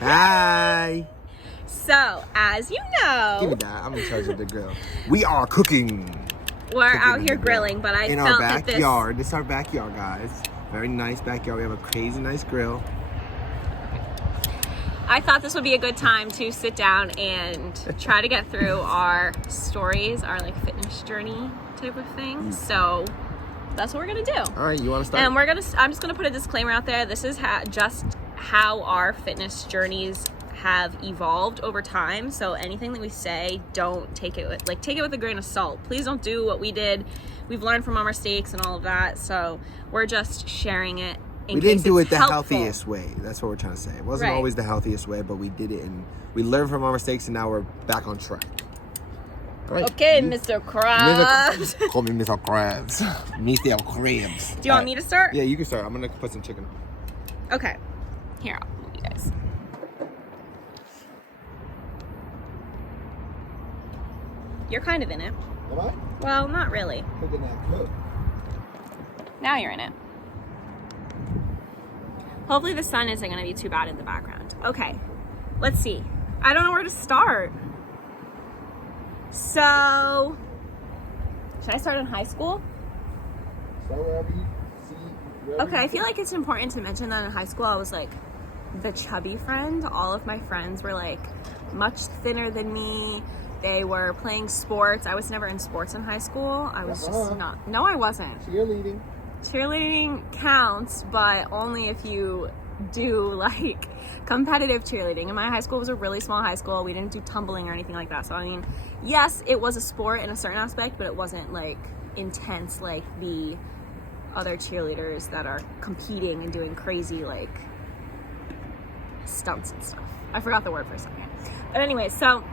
Hi. So, as you know, Give me that. I'm in charge of the grill. We are cooking. We're out here grilling, but I in felt our that backyard. This is our backyard, guys. Very nice backyard. We have a crazy nice grill. I thought this would be a good time to sit down and try to get through our stories, our like fitness journey type of thing. So that's what we're gonna do. All right, you want to start? And I'm just gonna put a disclaimer out there. This is just how our fitness journeys have evolved over time. So anything that we say, don't take it with a grain of salt. Please don't do what we did. We've learned from our mistakes and all of that. So we're just sharing it. We didn't do it the healthiest way. That's what we're trying to say. It wasn't always the healthiest way, but we did it and we learned from our mistakes and now we're back on track. Right. Okay, Mr. Krabs. Call me Mr. Krabs. Mr. Krabs. Do you want me to start? Yeah, you can start. I'm going to put some chicken. Okay. Here, I'll move you guys. You're kind of in it. Am I? Well, not really. Cooking that cook. Now you're in it. Hopefully the sun isn't going to be too bad in the background. Okay, let's see. I don't know where to start. So, should I start in high school? Start wherever you see. Okay, I feel like it's important to mention that in high school I was like the chubby friend. All of my friends were like much thinner than me. They were playing sports. I was never in sports in high school. I was just not. No, I wasn't. Cheerleading. Cheerleading counts, but only if you do like competitive cheerleading. And my high school was a really small high school. We didn't do tumbling or anything like that. So I mean, yes, it was a sport in a certain aspect, but it wasn't like intense like the other cheerleaders that are competing and doing crazy like stunts and stuff. I forgot the word for a second. But anyway, so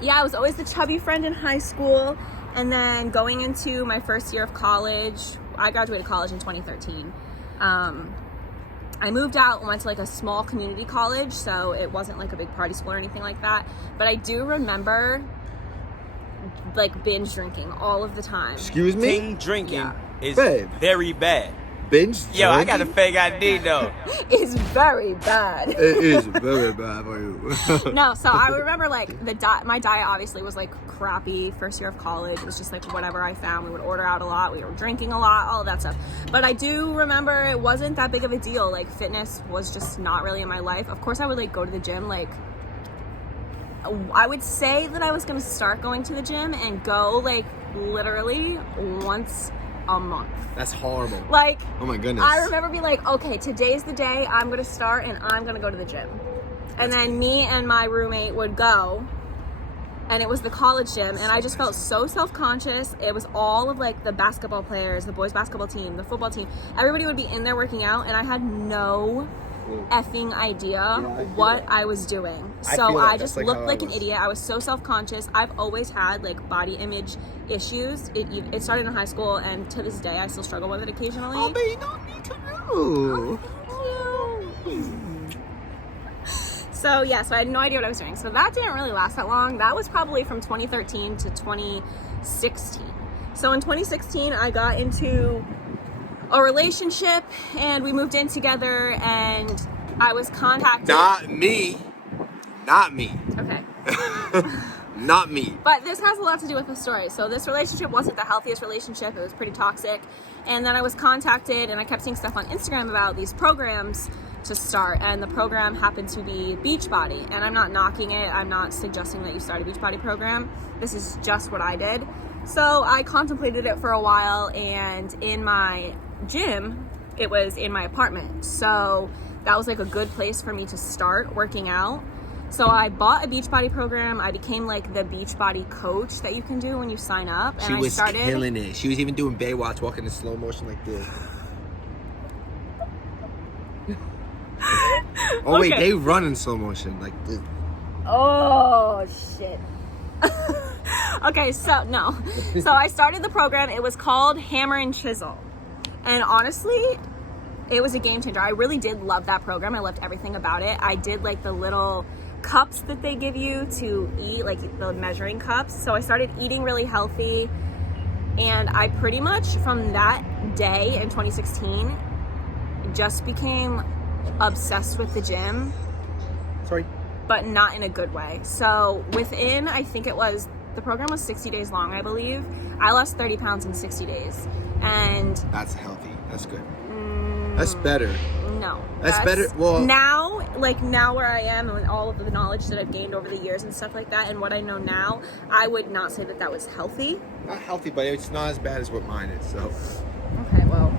yeah, I was always the chubby friend in high school. And then going into my first year of college, I graduated college in 2013. I moved out and went to like a small community college, so it wasn't like a big party school or anything like that. But I do remember like binge drinking all of the time. Excuse me? Teen drinking is very bad. Binge Yo, drinking? I got a fake ID though. It's very bad. It is very bad for you. No, so I remember like my diet obviously was like crappy first year of college. It was just like whatever I found. We would order out a lot. We were drinking a lot, all of that stuff. But I do remember it wasn't that big of a deal. Like fitness was just not really in my life. Of course I would like go to the gym. Like I would say that I was going to start going to the gym and go like literally once a month. That's horrible. Like, oh my goodness. I remember being like, okay, today's the day I'm gonna start and I'm gonna go to the gym. And then me and my roommate would go, and it was the college gym, and I just felt so self-conscious. It was all of like the basketball players, the boys basketball team, the football team. Everybody would be in there working out, and I had no effing idea what I was doing. So I just looked like an idiot. I was so self-conscious. I've always had like body image issues. It started in high school, and to this day I still struggle with it occasionally. Oh, but you don't need to know. So yeah, so I had no idea what I was doing. So that didn't really last that long. That was probably from 2013 to 2016. So in 2016 I got into a relationship and we moved in together, and I was contacted. Not me. Okay. Not me. But this has a lot to do with the story. So this relationship wasn't the healthiest relationship. It was pretty toxic. And then I was contacted, and I kept seeing stuff on Instagram about these programs to start. And the program happened to be Beachbody. And I'm not knocking it. I'm not suggesting that you start a Beachbody program. This is just what I did. So I contemplated it for a while, and in my gym, it was in my apartment. So that was like a good place for me to start working out. So I bought a Beachbody program. I became like the Beachbody coach that you can do when you sign up. And she was killing it. She was even doing Baywatch, walking in slow motion like this. Oh wait, they run in slow motion like this. Oh shit. Okay, so no. So I started the program. It was called Hammer and Chisel. And honestly, it was a game changer. I really did love that program. I loved everything about it. I did like the little cups that they give you to eat, like the measuring cups. So I started eating really healthy, and I pretty much from that day in 2016 just became obsessed with the gym. Sorry. But not in a good way. So within, I think it was, the program was 60 days long, I believe. I lost 30 pounds in 60 days. And that's healthy. That's good. That's better. No. That's better. Well, now where I am and with all of the knowledge that I've gained over the years and stuff like that and what I know now, I would not say that was healthy. Not healthy, but it's not as bad as what mine is, so. Okay, well,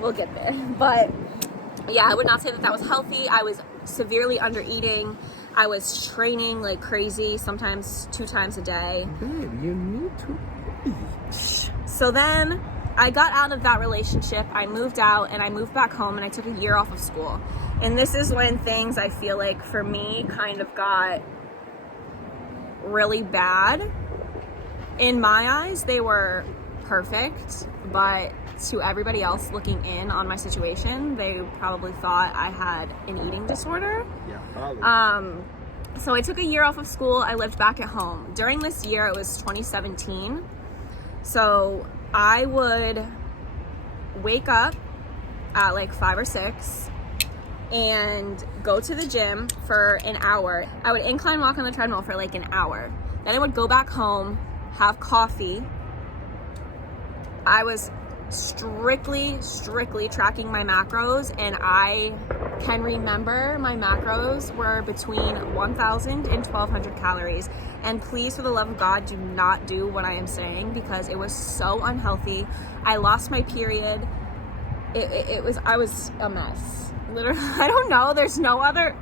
we'll get there. But yeah, I would not say that was healthy. I was severely under eating. I was training like crazy, sometimes 2 times a day. Babe, you need to eat. So then I got out of that relationship. I moved out and I moved back home and I took a year off of school. And this is when things, I feel like, for me kind of got really bad. In my eyes, they were perfect, but to everybody else looking in on my situation, they probably thought I had an eating disorder. Yeah, probably. So I took a year off of school. I lived back at home. During this year, it was 2017. So I would wake up at like 5 or 6 and go to the gym for an hour. I would incline walk on the treadmill for like an hour. Then I would go back home, have coffee. I was strictly tracking my macros, and I can remember my macros were between 1,000 and 1,200 calories. And please, for the love of God, do not do what I am saying, because it was so unhealthy. I lost my period. I was a mess. Literally, I don't know. There's no other.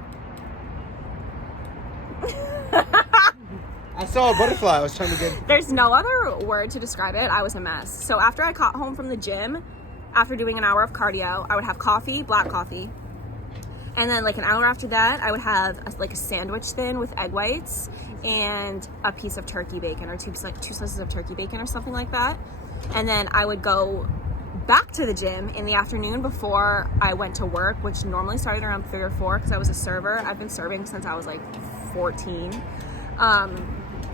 I saw a butterfly. I was trying to get. There's no other word to describe it. I was a mess. So after I got home from the gym, after doing an hour of cardio, I would have coffee, black coffee. And then like an hour after that, I would have a sandwich thin with egg whites and a piece of turkey bacon, or two slices of turkey bacon or something like that. And then I would go back to the gym in the afternoon before I went to work, which normally started around 3 or 4 because I was a server. I've been serving since I was like 14.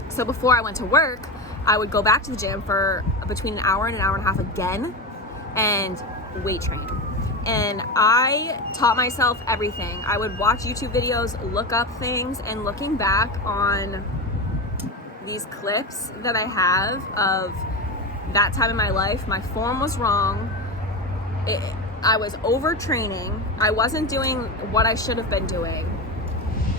So before I went to work, I would go back to the gym for between an hour and a half again and weight train. And I taught myself everything. I would watch YouTube videos, look up things, and looking back on these clips that I have of that time in my life, my form was wrong. I was overtraining. I wasn't doing what I should have been doing.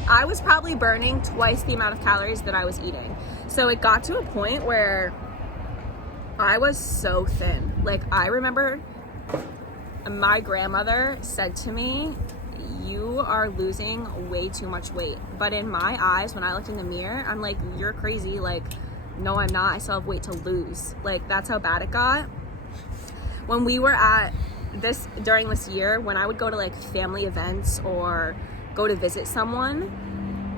I was probably burning twice the amount of calories that I was eating. So it got to a point where I was so thin. Like, I remember my grandmother said to me, "You are losing way too much weight." But in my eyes, when I looked in the mirror, I'm like, "You're crazy." Like, no, I'm not. I still have weight to lose. Like, that's how bad it got. When we were at during this year, when I would go to like family events or go to visit someone,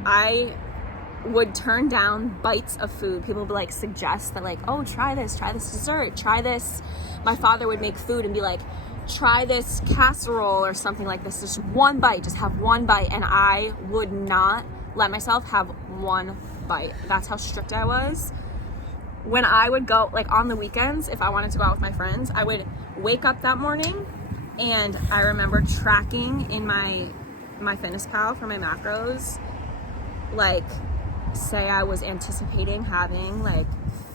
I would turn down bites of food. People would like suggest that, like, "Oh, try this dessert, try this." My father would make food and be like, "Try this casserole or something like this. Just one bite, just have one bite." And I would not let myself have one bite. That's how strict I was. When I would go, like on the weekends, if I wanted to go out with my friends, I would wake up that morning and I remember tracking in my FitnessPal for my macros, like, say I was anticipating having like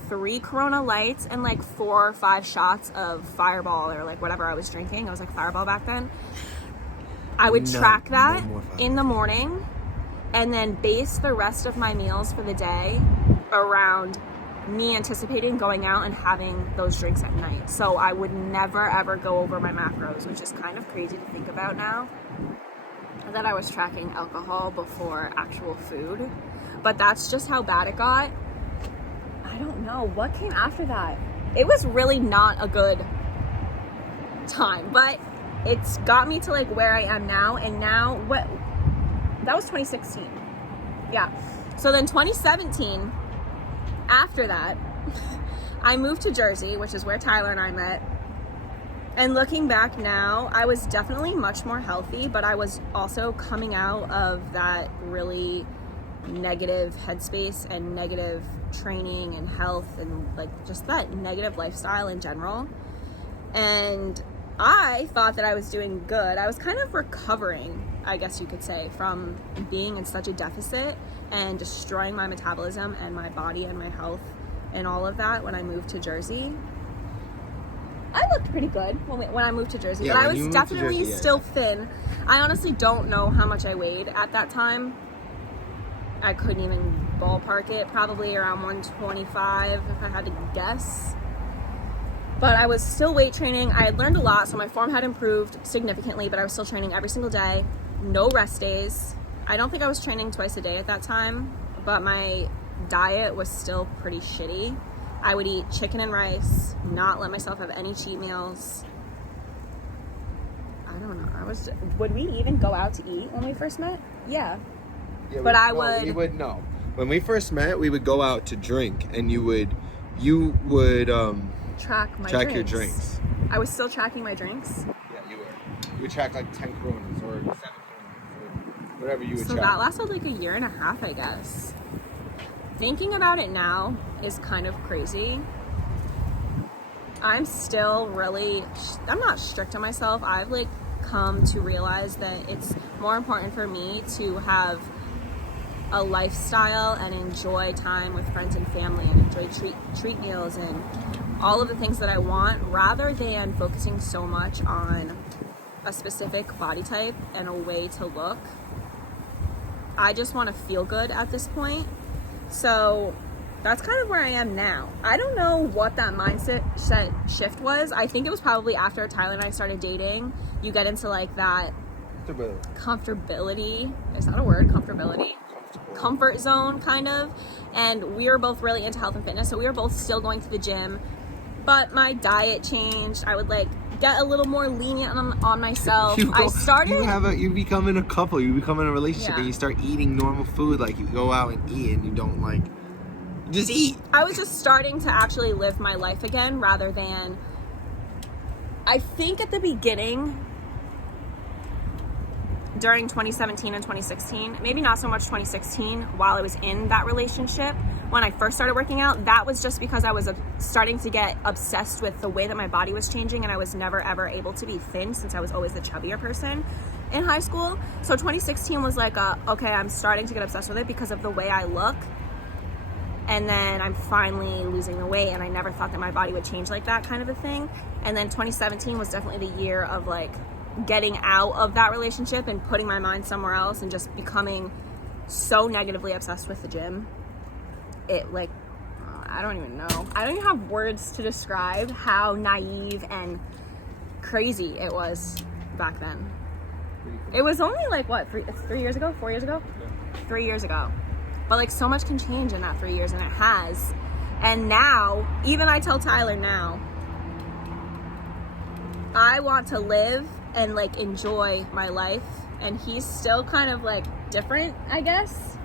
3 Corona Lights and like 4 or 5 shots of Fireball or like whatever I was drinking. It was like Fireball back then. I would track that in the morning and then base the rest of my meals for the day around me anticipating going out and having those drinks at night. So I would never ever go over my macros, which is kind of crazy to think about now, that I was tracking alcohol before actual food. But that's just how bad it got. I don't know what came after that. It was really not a good time, but it's got me to like where I am now. And now that was 2016. Yeah. So then 2017, after that, I moved to Jersey, which is where Tyler and I met. And looking back now, I was definitely much more healthy, but I was also coming out of that really negative headspace and negative training and health and like just that negative lifestyle in general. And I thought that I was doing good. I was kind of recovering I guess you could say, from being in such a deficit and destroying my metabolism and my body and my health and all of that when I moved to Jersey. I looked pretty good when I moved to Jersey, yeah, but I was definitely still thin. I honestly don't know how much I weighed at that time. I couldn't even ballpark it, probably around 125 if I had to guess. But I was still weight training. I had learned a lot, so my form had improved significantly, but I was still training every single day. No rest days. I don't think I was training twice a day at that time, but my diet was still pretty shitty. I would eat chicken and rice, not let myself have any cheat meals. I don't know. Would we even go out to eat when we first met? Yeah. But we would no. When we first met, we would go out to drink, and you would track your drinks. I was still tracking my drinks. Yeah, you were. You would track like 10 coronas or 7 coronas or whatever you would track. So that lasted like a year and a half, I guess. Thinking about it now is kind of crazy. I'm still I'm not strict on myself. I've like come to realize that it's more important for me to have a lifestyle and enjoy time with friends and family and enjoy treat meals and all of the things that I want, rather than focusing so much on a specific body type and a way to look. I just want to feel good at this point. So that's kind of where I am now. I don't know what that mindset shift was. I think it was probably after Tyler and I started dating. You get into like that comfortability. Is that a word? Comfortability? Comfort zone, kind of. And we were both really into health and fitness, so we were both still going to the gym. But my diet changed. I would like get a little more lenient on myself. You become in a couple, you become in a relationship, Yeah. and you start eating normal food. Like you go out and eat, and you don't like just eat. I was just starting to actually live my life again, rather than, I think at the beginning, during 2017 and 2016, maybe not so much 2016, while I was in that relationship, when I first started working out, that was just because I was starting to get obsessed with the way that my body was changing, and I was never ever able to be thin since I was always the chubbier person in high school. So 2016 was like, okay, I'm starting to get obsessed with it because of the way I look. And then I'm finally losing the weight, and I never thought that my body would change like that, kind of a thing. And then 2017 was definitely the year of like getting out of that relationship and putting my mind somewhere else and just becoming so negatively obsessed with the gym. It like, I don't even know. I don't even have words to describe how naive and crazy it was back then. It was only like, what, 3 years ago? 4 years ago? Yeah. 3 years ago. But like so much can change in that 3 years, and it has. And now, even I tell Tyler now, I want to live and like enjoy my life, and he's still kind of like different, I guess.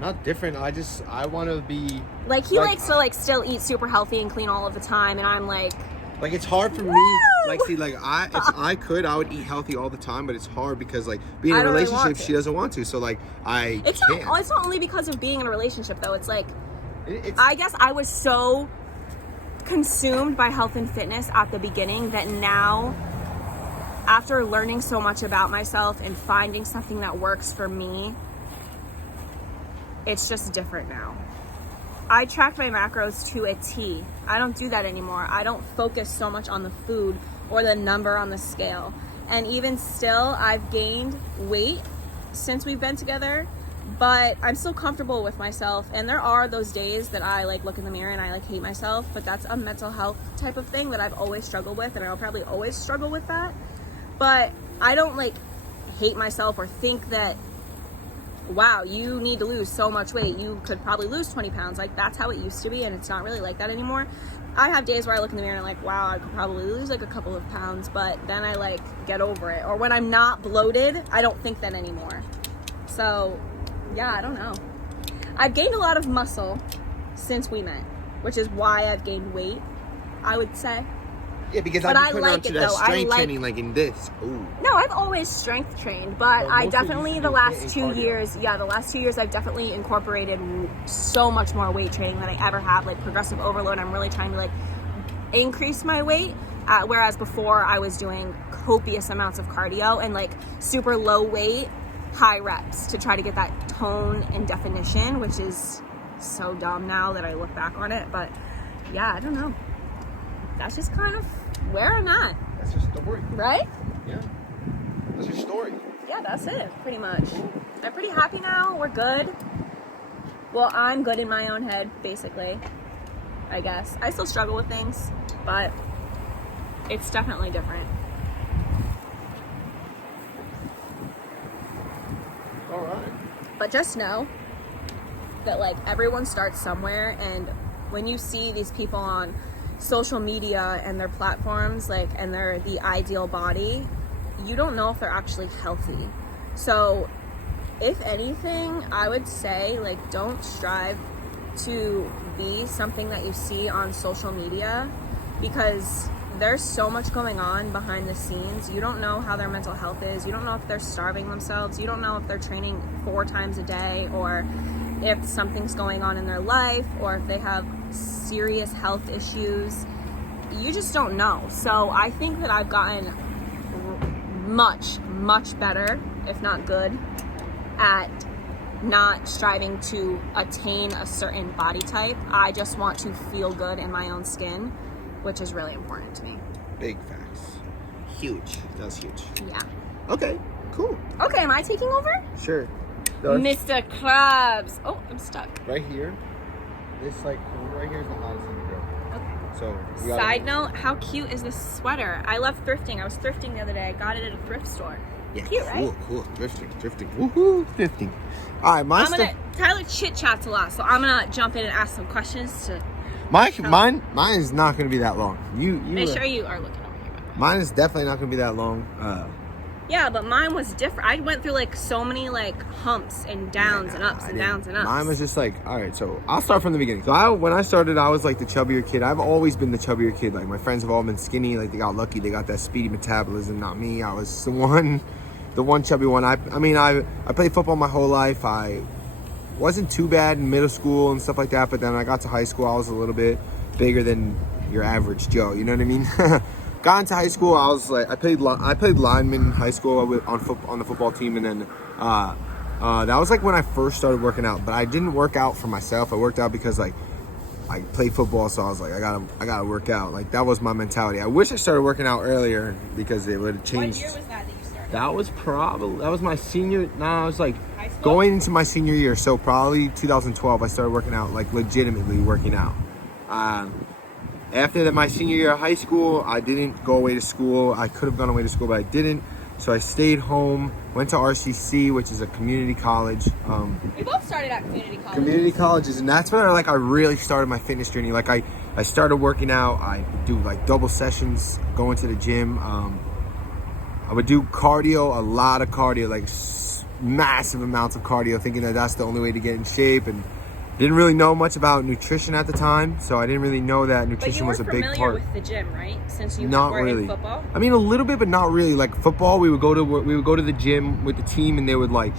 Not different. I want to be like, he likes to like still eat super healthy and clean all of the time, and I'm like it's hard for me. Like, see, like if I could, I would eat healthy all the time, but it's hard because like being in a relationship, she doesn't want to. So like it's not only because of being in a relationship though. It's like I guess I was so consumed by health and fitness at the beginning that now, after learning so much about myself and finding something that works for me, it's just different now. I track my macros to a T. I don't do that anymore. I don't focus so much on the food or the number on the scale. And even still, I've gained weight since we've been together, but I'm still comfortable with myself. And there are those days that I like look in the mirror and I like hate myself, but that's a mental health type of thing that I've always struggled with, and I'll probably always struggle with that. But I don't like hate myself or think that, wow, you need to lose so much weight, you could probably lose 20 pounds. Like, that's how it used to be, and it's not really like that anymore. I have days where I look in the mirror and I'm like, wow, I could probably lose like a couple of pounds, but then I like get over it. Or when I'm not bloated, I don't think that anymore. So yeah, I don't know. I've gained a lot of muscle since we met, which is why I've gained weight, I would say. Yeah, because I've been putting on to that strength training, like in this. Ooh. No, I've always strength trained, but I definitely the last 2 years, I've definitely incorporated so much more weight training than I ever have, like progressive overload. I'm really trying to like increase my weight, whereas before I was doing copious amounts of cardio and like super low weight high reps to try to get that tone and definition, which is so dumb now that I look back on it. But yeah, I don't know. That's just kind of where I'm at. That's your story. Right? Yeah. That's your story. Yeah, that's it, pretty much. I'm pretty happy now. We're good. Well, I'm good in my own head, basically, I guess. I still struggle with things, but it's definitely different. All right. But just know that, like, everyone starts somewhere, and when you see these people on social media and their platforms, like, and they're the ideal body, you don't know if they're actually healthy. So if anything, I would say, like, don't strive to be something that you see on social media, because there's so much going on behind the scenes. You don't know how their mental health is. You don't know if they're starving themselves. You don't know if they're training 4 times a day, or if something's going on in their life, or if they have serious health issues. You just don't know. So I think that I've gotten much better, if not good, at not striving to attain a certain body type. I just want to feel good in my own skin, which is really important to me. Big facts. Huge. That's huge. Yeah. Okay, cool. Okay, am I taking over? Sure. Mr. Krabs. Oh, I'm stuck. Right here, this like right here is the hottest in the girl. Okay. So we gotta- Side note, how cute is this sweater? I love thrifting. I was thrifting the other day. I got it at a thrift store. Yeah, Cute, right? Cool. Drifting. Woohoo, drifting. All right, Tyler chit chats a lot, so I'm gonna jump in and ask some questions to mine is not gonna be that long. You make sure you are looking over here. Mine is definitely not gonna be that long. Yeah, but mine was different. I went through like so many like humps and downs and ups and downs and ups. Mine was just like, all right, so I'll start from the beginning. So when I started, I was like the chubbier kid. I've always been the chubbier kid. Like my friends have all been skinny. Like they got lucky. They got that speedy metabolism. Not me. I was the one chubby one. I played football my whole life. I wasn't too bad in middle school and stuff like that. But then when I got to high school, I was a little bit bigger than your average Joe. You know what I mean? Got into high school, I was like, I played lineman in high school on the football team, and then that was like when I first started working out. But I didn't work out for myself. I worked out because like I played football, so I was like, I gotta work out. Like that was my mentality. I wish I started working out earlier because it would have changed. What year was that you started? That was my senior. I was like going into my senior year, so probably 2012. I started working out, like legitimately working out. After my senior year of high school, I didn't go away to school. I could have gone away to school, but I didn't. So I stayed home, went to RCC, which is a community college. We both started at community college. Community colleges, and that's where I really started my fitness journey. Like I started working out. I do like double sessions, going to the gym. I would do cardio, a lot of cardio, like massive amounts of cardio, thinking that that's the only way to get in shape, and didn't really know much about nutrition at the time, so I didn't really know that nutrition was a big part. But you were familiar with the gym, right? Since you were in football? I mean, a little bit, but not really. Like football, we would go to the gym with the team, and they would like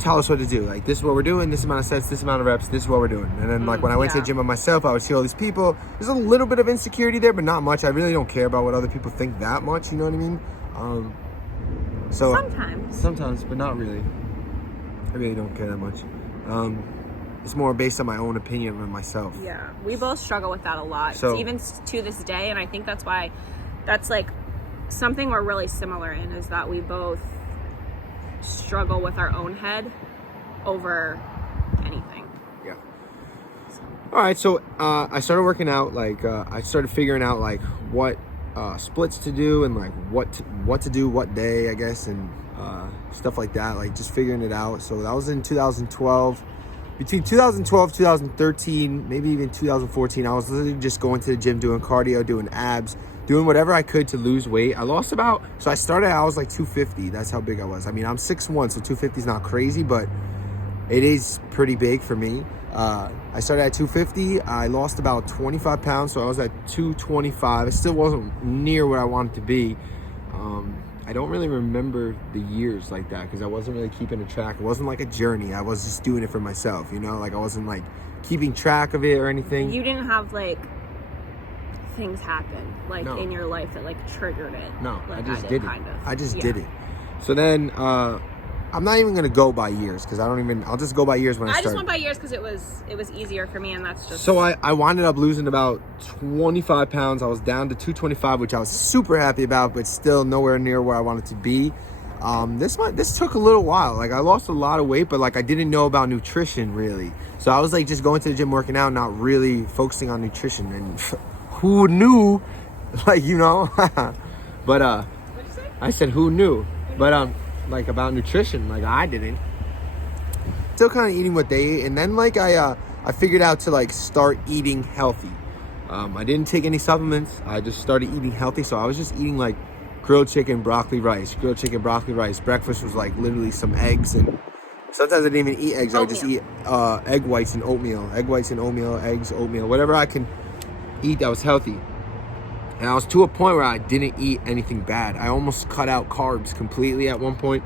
tell us what to do. Like, this is what we're doing, this amount of sets, this amount of reps, this is what we're doing. And then like when I went to the gym by myself, I would see all these people. There's a little bit of insecurity there, but not much. I really don't care about what other people think that much, you know what I mean? So sometimes, but not really. I really don't care that much. It's more based on my own opinion of myself. Yeah, we both struggle with that a lot. So, even to this day, and I think that's why that's like something we're really similar in, is that we both struggle with our own head over anything. Yeah. All right, so I started working out. Like I started figuring out like what splits to do, and like what to do what day, I guess, and stuff like that. Like just figuring it out. So that was in 2012. Between 2012, 2013, maybe even 2014, I was literally just going to the gym, doing cardio, doing abs, doing whatever I could to lose weight. I was like 250. That's how big I was. I mean, I'm 6'1", so 250 is not crazy, but it is pretty big for me. I started at 250. I lost about 25 pounds, so I was at 225. I still wasn't near where I wanted to be. I don't really remember the years like that because I wasn't really keeping a track. It wasn't like a journey. I was just doing it for myself, you know? Like I wasn't like keeping track of it or anything. You didn't have like things happen like in your life that like triggered it. No, like I just did it. kind of. I just did it. So then I'm not even gonna go by years because I'll just go by years when I start. I just went by years because it was easier for me, and that's just. So I wound up losing about 25 pounds. I was down to 225, which I was super happy about, but still nowhere near where I wanted to be. This took a little while. Like I lost a lot of weight, but like I didn't know about nutrition really. So I was like just going to the gym, working out, not really focusing on nutrition. And who knew? Like, you know. But What'd you say? I said who knew? But like about nutrition, like I didn't. Still kind of eating what they ate, and then like I figured out to like start eating healthy. I didn't take any supplements. I just started eating healthy. So I was just eating like grilled chicken, broccoli, rice. Grilled chicken, broccoli, rice. Breakfast was like literally some eggs, and sometimes I didn't even eat eggs. I would just eat egg whites and oatmeal. Egg whites and oatmeal, eggs, oatmeal, whatever I can eat that was healthy. And I was to a point where I didn't eat anything bad. I almost cut out carbs completely at one point.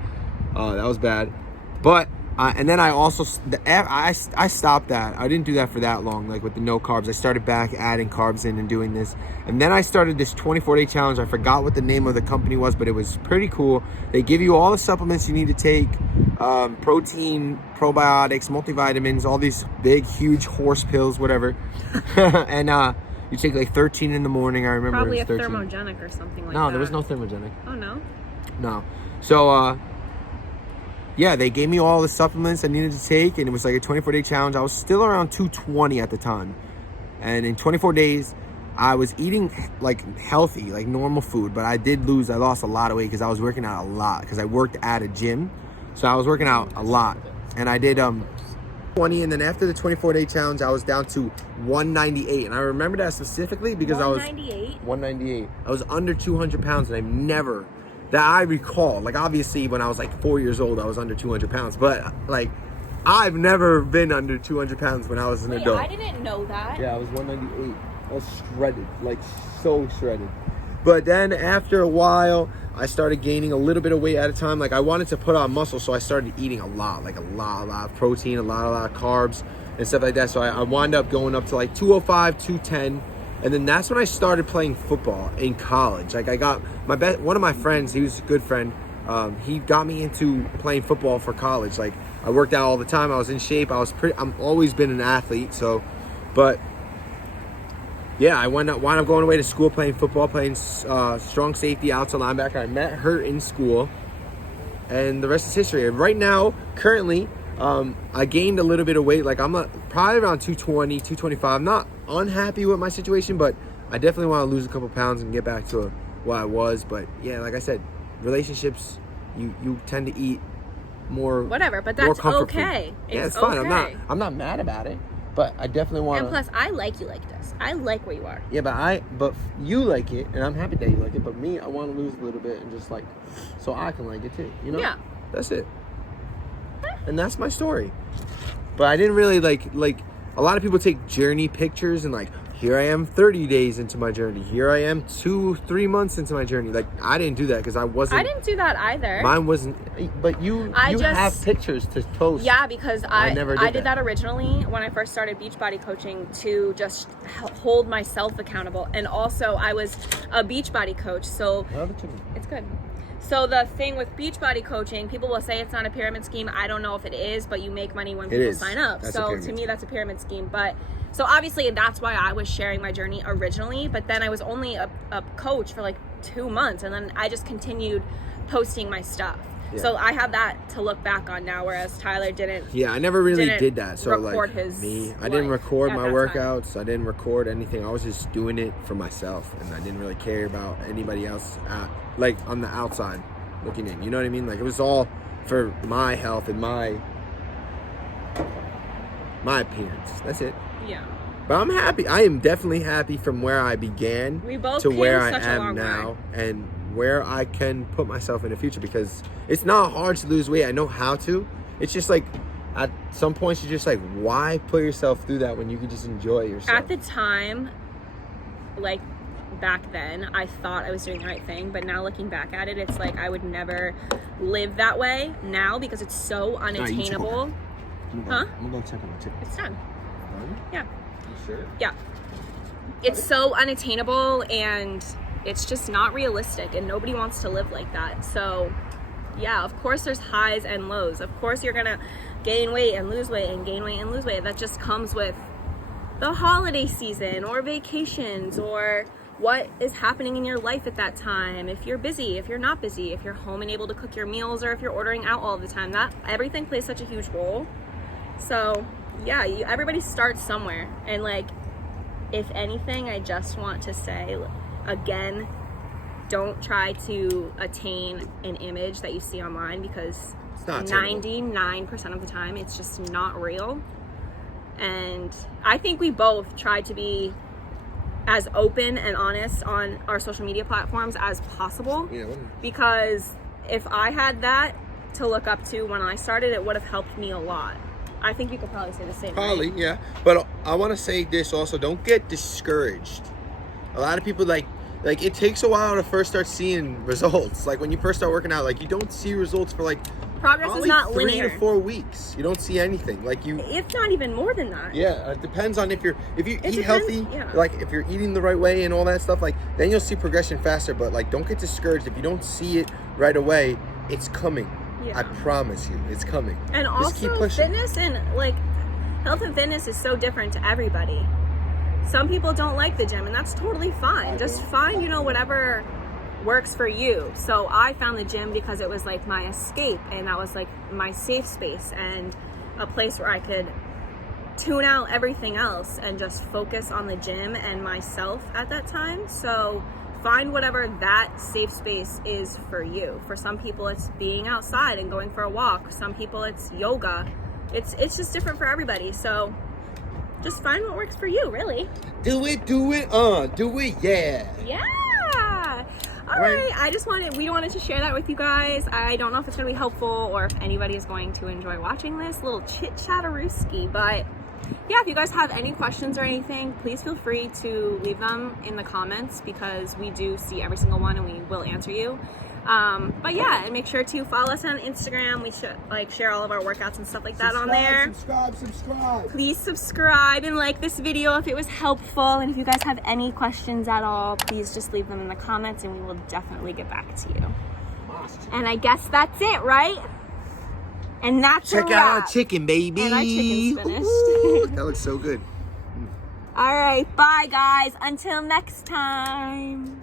That was bad. But and then I also I stopped that. I didn't do that for that long, like with the no carbs. I started back adding carbs in and doing this. And then I started this 24-day challenge. I forgot what the name of the company was, but it was pretty cool. They give you all the supplements you need to take, protein, probiotics, multivitamins, all these big, huge horse pills, whatever. And you take like 13 in the morning. I remember Probably it was 13. thermogenic or something like that. No, there was no thermogenic. Oh no. No. So yeah, they gave me all the supplements I needed to take, and it was like a 24-day challenge. I was still around 220 at the time. And in 24 days, I was eating like healthy, like normal food, but I lost a lot of weight because I was working out a lot because I worked at a gym. So I was working out a lot. And I did 20, and then after the 24-day challenge, I was down to 198. And I remember that specifically because 198. I was under 200 pounds, and I've never, that I recall, like obviously when I was like 4 years old, I was under 200 pounds, but like I've never been under 200 pounds when I was an adult. I didn't know that. Yeah, I was 198. I was shredded, like so shredded. But then after a while, I started gaining a little bit of weight at a time. Like I wanted to put on muscle, so I started eating a lot, like a lot of protein, a lot of carbs and stuff like that. So I wound up going up to like 205, 210. And then that's when I started playing football in college. Like I got one of my friends, he was a good friend. He got me into playing football for college. Like I worked out all the time. I was in shape. I'm always been an athlete. So, but yeah, I wound up going away to school playing football, playing strong safety, outside linebacker. I met her in school, and the rest is history. And right now, currently, I gained a little bit of weight. Like I'm probably around 220, 225. I'm not unhappy with my situation, but I definitely want to lose a couple pounds and get back to what I was. But yeah, like I said, relationships, you tend to eat more. Whatever, but that's okay. Yeah, it's fine. Okay. I'm not mad about it, but I definitely want. And plus, I like you like this. I like where you are. Yeah, but you like it, and I'm happy that you like it. But me, I want to lose a little bit and just like, so I can like it too. You know? Yeah. That's it. And that's my story. But I didn't really like a lot of people take journey pictures and like, here I am 30 days into my journey. Here I am 2-3 months into my journey. Like I didn't do that because I didn't do that either. Mine wasn't, but you have pictures to post. Yeah, because I did that originally when I first started Beachbody coaching to just hold myself accountable. And also I was a Beachbody coach, so it's good. So the thing with Beachbody coaching, people will say it's not a pyramid scheme. I don't know if it is, but you make money when people sign up. So to me, that's a pyramid scheme. But so obviously that's why I was sharing my journey originally. But then I was only a coach for like 2 months, and then I just continued posting my stuff. Yeah. So I have that to look back on now, whereas Tyler didn't. Yeah, I never really did that. So like I didn't record my workouts. Time. I didn't record anything. I was just doing it for myself, and I didn't really care about anybody else like on the outside looking in. You know what I mean? Like it was all for my health and my appearance. That's it. Yeah. But I'm happy. I am definitely happy from where I began to where I am now, and where I can put myself in the future, because it's not hard to lose weight. I know how to. It's just like at some points you're just like, why put yourself through that when you can just enjoy yourself? At the time, like back then, I thought I was doing the right thing, but now looking back at it, it's like I would never live that way now because it's so unattainable. I'm gonna go check on my chicken. It's done. Yeah. You sure? Yeah. It's so unattainable, and it's just not realistic, and nobody wants to live like that. So Yeah, of course there's highs and lows. Of course you're gonna gain weight and lose weight and gain weight and lose weight. That just comes with the holiday season or vacations or what is happening in your life at that time. If you're busy, if you're not busy, if you're home and able to cook your meals, or if you're ordering out all the time, that everything plays such a huge role. So yeah, everybody starts somewhere. And like, if anything, I just want to say again, don't try to attain an image that you see online, because 99% of the time it's just not real. And I think we both tried to be as open and honest on our social media platforms as possible. Yeah. Because if I had that to look up to when I started, it would have helped me a lot. I think you could probably say the same. Probably, right? yeah. But I want to say this also: don't get discouraged. A lot of people like it takes a while to first start seeing results. Like when you first start working out, like you don't see results for like progress is not 3 linear. to 4 weeks. You don't see anything. Like it's not even more than that. Yeah, it depends on if you eat healthy, yeah. like if you're eating the right way and all that stuff. Like then you'll see progression faster. But like, don't get discouraged if you don't see it right away. It's coming. Yeah. I promise you, it's coming. And Just keep also, pushing. fitness and like health and fitness is so different to everybody. Some people don't like the gym, and that's totally fine. Just find, whatever works for you. So I found the gym because it was like my escape, and that was like my safe space and a place where I could tune out everything else and just focus on the gym and myself at that time. So find whatever that safe space is for you. For some people it's being outside and going for a walk. Some people it's yoga. It's just different for everybody. So just find what works for you, really. Do it, yeah. Yeah. All right. We wanted to share that with you guys. I don't know if it's going to be helpful or if anybody is going to enjoy watching this little chit-chatterooski, but yeah, if you guys have any questions or anything, please feel free to leave them in the comments, because we do see every single one and we will answer you. But yeah, and make sure to follow us on Instagram. We should share all of our workouts and stuff like that on there. Subscribe. Please subscribe and like this video if it was helpful. And if you guys have any questions at all, please just leave them in the comments and we will definitely get back to you. And I guess that's it, right? And that's Check out our chicken, baby. And our chicken's finished. Ooh, that looks so good. All right, bye guys. Until next time.